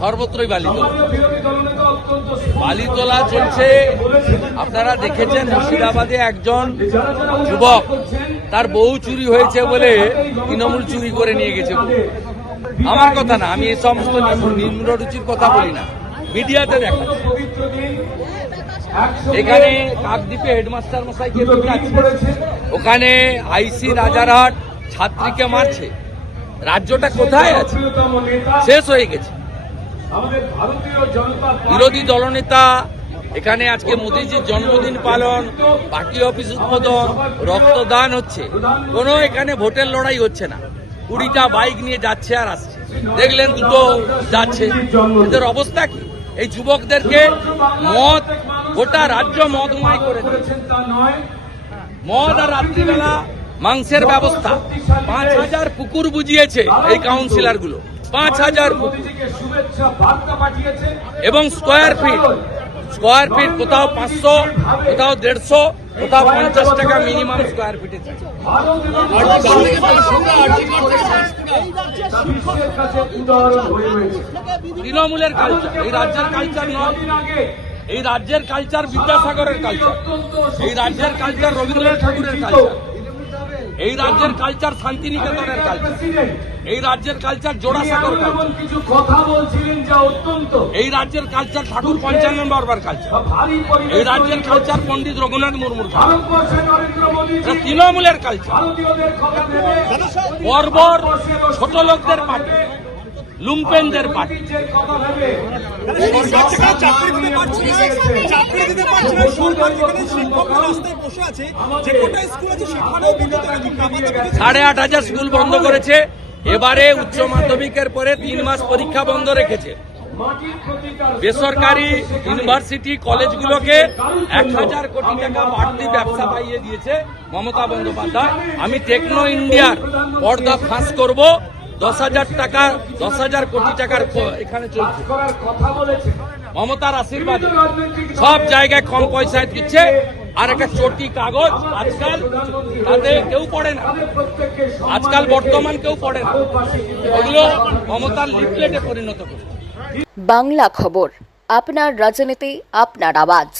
সর্বত্রই বালি তোলা চলছে। আপনারা দেখেছেন মুর্শিদাবাদে একজন যুবক তার বউ চুরি হয়েছে বলে তৃণমূল চুরি করে নিয়ে গেছে। আমার কথা না, আমি এই সমস্ত নিম্নরুচির কথা বলি না, মিডিয়াতে দেখা। এখানে কাকদ্বীপে হেডমাস্টার মশাইকে ওখানে আইসি রাজারহাট ছাত্রীকে মারছে। রাজ্যটা কোথায় আছে? শেষ হয়ে গেছে। বিরোধী দলনেতা এখানে আজকে মোদীজির জন্মদিন পালন, পার্টি অফিস উদ্বোধন, রক্তদান হচ্ছে, কোনো এখানে ভোটের লড়াই হচ্ছে না। 20টা বাইক নিয়ে যাচ্ছে আর আসছে, দেখলেন দুটো যাচ্ছে। এদের অবস্থা কি? এই যুবকদেরকে মদ, গোটা রাজ্য মদময় করে দিয়েছে। মদ আর রাত্রিবেলা মাংসের ব্যবস্থা। 5000 পুকুর বুঝিয়েছে এই কাউন্সিলর গুলো, 5000 পুকুর। এবং স্কোয়ার ফিট কোথাও 500, কোথাও 150, কোথাও 50 টাকা মিনিমাম স্কোয়ার ফিটে। তৃণমূলের কালচার, এই রাজ্যের কালচার নয়। এই রাজ্যের কালচার বিদ্যাসাগরের কালচার, এই রাজ্যের কালচার রবীন্দ্রনাথ ঠাকুরের কালচার, এই রাজ্যের কালচার শান্তিনিকেতনের কালচার, এই রাজ্যের কালচার জোড়াসাগর কালচার, এই রাজ্যের কালচার ঠাকুর পঞ্চানন বর্মার কালচার, এই রাজ্যের কালচার পণ্ডিত রঘুনাথ মুর্মুর কালচার, তৃণমূলের কালচার। বর্বর ছোট লোকদের পার্টি, লুম্পেনদের পার্টি। সাড়ে 8,000 স্কুল বন্ধ করেছে। এবারে উচ্চ মাধ্যমিকের পরে 3 মাস পরীক্ষা বন্ধ রেখেছে। বেসরকারি ইউনিভার্সিটি কলেজগুলোকে 1000 কোটি টাকা বাড়তি ব্যবসা পাইয়ে দিয়েছে মমতা বন্দ্যোপাধ্যায়। আমি টেকনো ইন্ডিয়ার পর্দা ফাঁস করব। 10,000 কোটি টাকার এখানে চলছে। মমতার আশীর্বাদ সব জায়গায় কম পয়সায় দিচ্ছে। আর একটা চটি কাগজ আজকাল তাতে কেউ পড়ে না, আজকাল বর্তমান কেউ পড়ে না, ওগুলো মমতার লিফলেটে পরিণত করছে। বাংলা খবর, আপনার রাজনীতি, আপনার আওয়াজ।